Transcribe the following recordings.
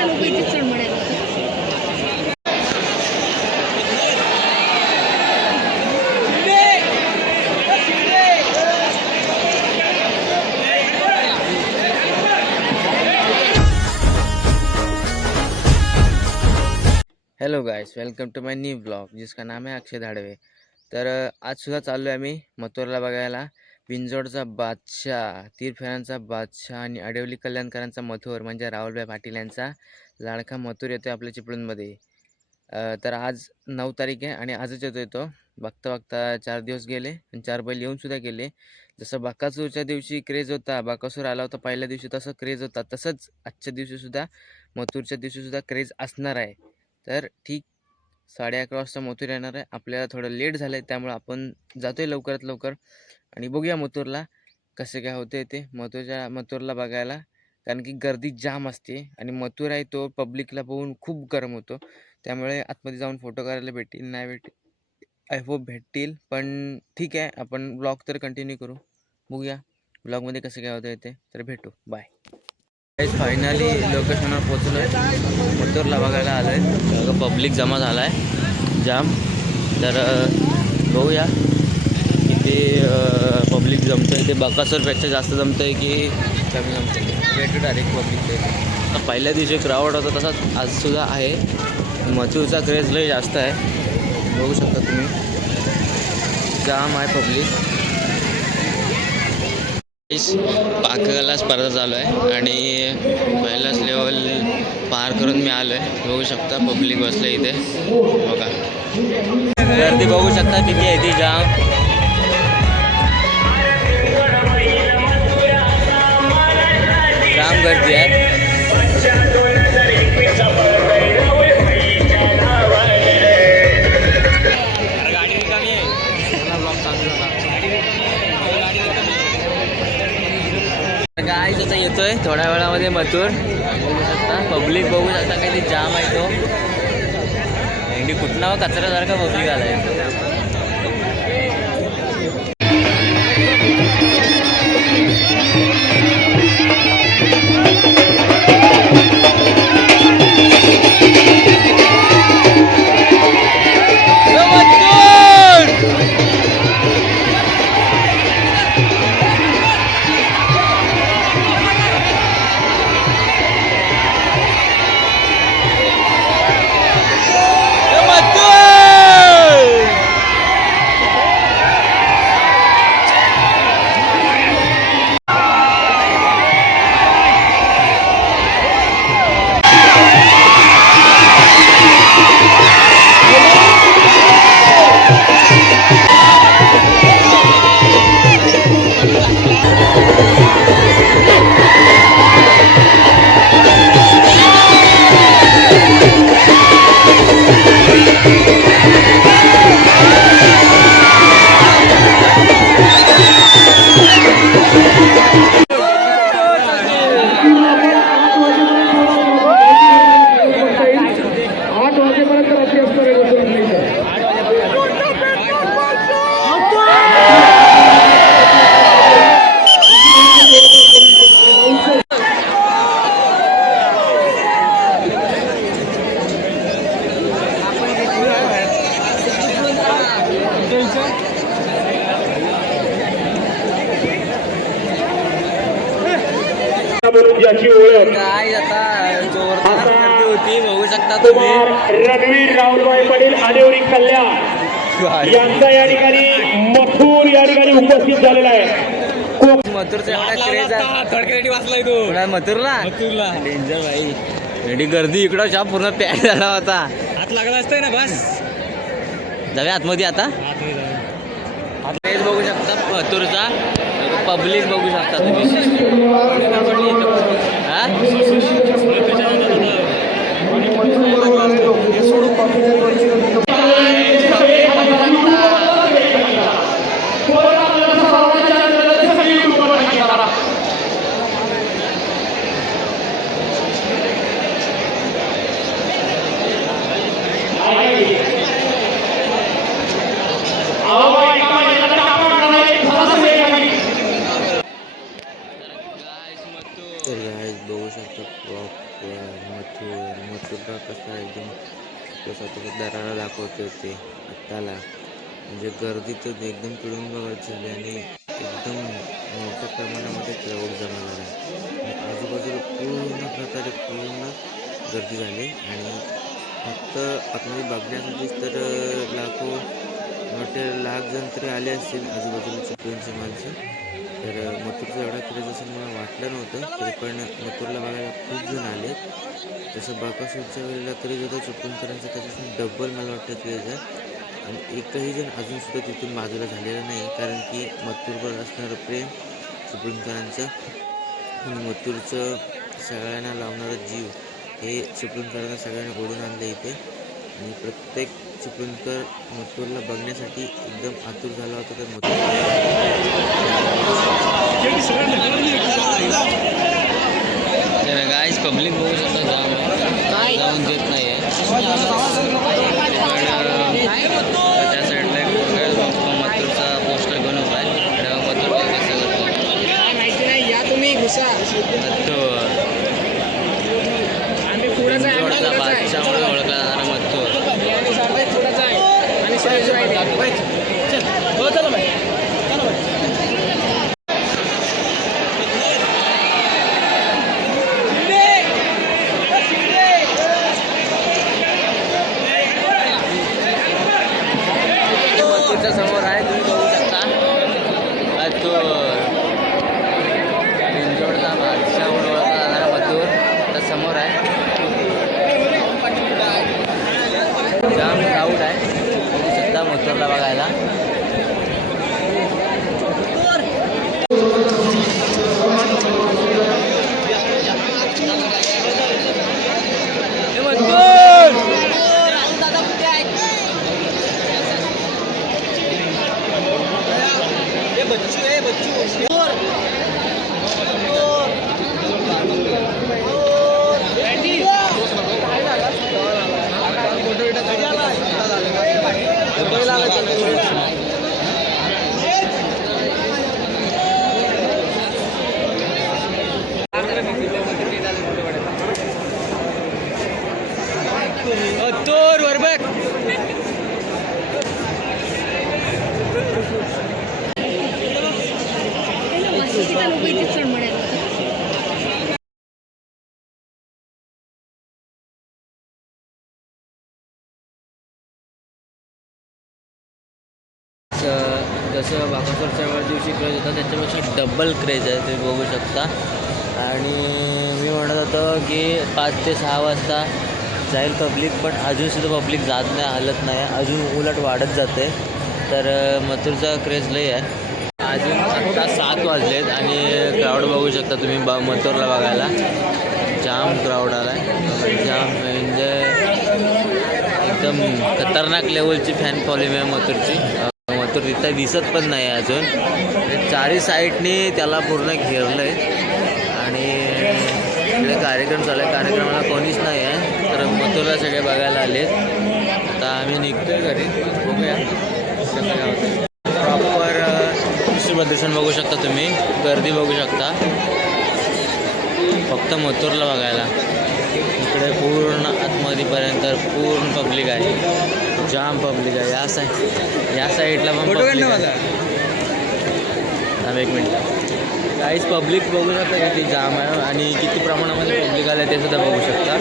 Hello guys guys welcome to my new blog जिसका नाम आहे अक्षय धाडवे. तर आज सुद्धा चाललो आहे आम्ही मथुरला बघायला. पिंजोडचा बादशाह तीरफेरांचा बादशाह आणि अडवली कल्याणकरांचा मथुर म्हणजे राहुलभाई पाटील यांचा लाडका मथुर येतो आपल्या चिपळूणमध्ये. तर आज नऊ तारीख आहे आणि आजच येतो येतो बघता बघता चार दिवस गेले आणि चार बैल येऊनसुद्धा गेले. जसं बाकासूरच्या दिवशी क्रेज होता बाकासूर आला होता पहिल्या दिवशी तसं क्रेज होता. तसंच आजच्या दिवशीसुद्धा मथुरच्या दिवशीसुद्धा क्रेज असणार आहे. तर ठीक साडे अकरा वाजता मथुर येणार आहे. आपल्याला थोडं लेट झालं आहे त्यामुळं आपण जातो आहे लवकरात लवकर. आणि बघूया मथुरला कसे काय होते ते. मथुरच्या मथुरला बघायला. कारण की गर्दी जाम असते आणि मथुर आहे तो पब्लिकला बघून खूप गरम होतो. त्यामुळे आतमध्ये जाऊन फोटो करायला भेटतील नाही भेटेल आय होप भेटतील. पण ठीक आहे आपण ब्लॉग तर कंटिन्यू करू. बघूया ब्लॉगमध्ये कसं काय होतं ते. तर भेटू. बाय फायनली लोकेशनवर पोचलो आहे मथुरला बघायला आलं आहे पब्लिक जमा झाला आहे जाम. तर बघूया. किती पब्लिक जमतं आहे ते बकासूरपेक्षा जास्त जमतं आहे की कमी जमतं आहे भेटू डायरेक्ट पब्लिक पहिल्या दिवशी क्राऊड होता तसाच आजसुद्धा आहे. मथुरचा क्रेज लय जास्त आहे. बघू शकता तुम्ही. जाम आहे पब्लिक पाककला स्पर्धा चालू आहे आणि पहिलाच लेवल पार करून मी आलो आहे. बघू शकता पब्लिक बसलं इथे. बघा. गर्दी बघू शकता किती आहे ती जाम. जाम गर्दी आहे. काय आता येतोय थोड्या वेळामध्ये मथुर. बघू शकता पब्लिक बघू शकता काही जाम आहे तो. कुठला? कचऱ्यासारखा पब्लिक आलाय. ज्याची ओळख. काय आता जोरदार गर्दी होती बघू शकता तुम्ही. कुमार रणवीर राहुलभाई पाटील आदेवरी कल्याण. यांचा या ठिकाणी मथुर या ठिकाणी उपस्थित झालेला आहे. कोक- मथुरचा एवढा क्रेज आहे थडकेसाठी वाचलाय तो कुणा मथुरला? मथुरला. डेंजर भाई. एवढी गर्दी इकडं शॉप पूर्ण पॅक झाला होता. हात लागला असतंय ना बस. जाऊया आतमध्ये आता. क्रेज बघू शकता मथुरचा. पब्लिक बघू शकता तुम्ही. हा? सुद्धा कसा एकदम कसं स्वतःचा दरारा दाखवते ते आत्ताला. म्हणजे गर्दी तर एकदम पिळून बघायची झाली आणि एकदम मोठ्या प्रमाणामध्ये क्राऊड जमा झाला. आजूबाजूला पूर्ण प्रकारे पूर्ण गर्दी झाली आणि फक्त आतमध्ये बघण्यासाठीच तर लाखो मोठे लाख जण तरी आले असतील आजूबाजूला चिपळूणची माणसं. तर अं, मथुरचा एवढा क्रेज असं मला वाटलं नव्हतं तरी पण मथुरला बघायला खूप जण आले तसं बाकासूरच्या वेळेला तरी सुद्धा चिपळूणकरांचं त्याच्यापासून डबल मला वाटतं क्रेज आहे. आणि एकही जण अजूनसुद्धा तिथून बाजूला झालेलं नाही कारण की मथुरवर असणारं प्रेम चिपळूणकरांचं आणि मथुरचं सगळ्यांना लावणारं जीव हे चिपळूणकरांना सगळ्यांना ओढून आणलं इथे. आणि प्रत्येक चिपळूणकर मथुरला बघण्यासाठी एकदम आतुर झाला होता तर मथुर पब्लिक बघू शकता जाम आहे. जाऊन देत नाही आहे पण अं, त्या साईडला एक पोरगा आहे, मथुरचा पोस्टर बनवला आहे तेव्हा मथुर बघ कसं करतो काय माहिती नाही या तुम्ही घुसा मथुर आम्ही पुढंच आहे आम्ही बिंजोडचा पुढंच आहे बादशाह म्हणून ओळखला जाणारा मथुर बिर्याणी सारखा पुढंच आहे आणि सुरेश राहिले हो चला बाई चला बाई मथुरच्या समोर आहे तुम्ही बघू शकता मथुर बिंजोडचा बादशाह म्हणून ओळखला जाणारा मथुर त्या समोर आहे जाम क्राऊड आहे बघू शकता मथुरला बघायला जोर वर बघ. जसं बाबासाहेबच्या चळवळ दिवशी क्रेज होता त्याच्यापेक्षा डबल क्रेज आहे तुम्ही बघू शकता. आणि मी म्हणत होतो की पाच ते सहा वाजता जाईल पब्लिक पण अजूनसुद्धा पब्लिक जात नाही हलत नाही. अजून उलट वाढत जाते. तर मथुरचा क्रेज लई आहे. अजून आत्ता सात वाजलेत आणि क्राऊड बघू शकता तुम्ही ब मथुरला बघायला. जाम क्राऊड आला आहे जाम म्हणजे एकदम खतरनाक लेवलची फॅन फॉलोइंग आहे मथुरची. मथुर तिथं दिसत पण नाही आहे अजून. चारी साईडनी त्याला पूर्ण घेरलं आहे आणि इकडे कार्यक्रम चालू आहे. कार्यक्रमाला कोणीच नाही आहे. तर मथुरला सगळे बघायला आले आता आम्ही निघतोय घरी. बघूया. प्रॉपर विश्वप्रदर्शन बघू शकता तुम्ही. गर्दी बघू शकता. फक्त मथुरला बघायला. इकडे पूर्ण आतमध्येपर्यंत पूर्ण पब्लिक आहे. जाम पब्लिक आहे. या साईड या साईडला पण थांब एक मिनिट. काहीच पब्लिक बघू शकता किती जाम आहे. आणि किती प्रमाणामध्ये पब्लिक आलं ते सुद्धा बघू शकता.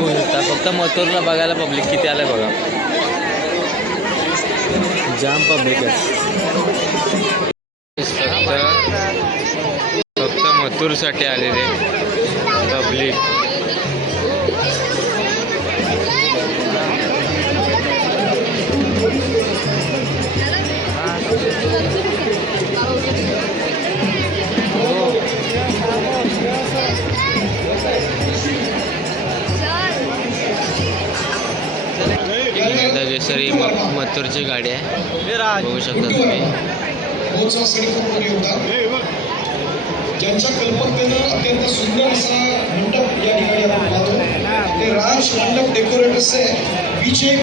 बघू शकता फक्त मथुरला बघायला पब्लिक किती आलं बघा. जाम पब्लिक आहे. फक्त फक्त मथुरसाठी आलेले. पब्लिक मथुरची गाडी आहे. बघू शकता तुम्ही. ज्यांच्या कल्पकतेनं अत्यंत सुंदर असा मंडप या ठिकाणी आपण पाहतो. ते राज मंडप डेकोरेटर्सचे विजय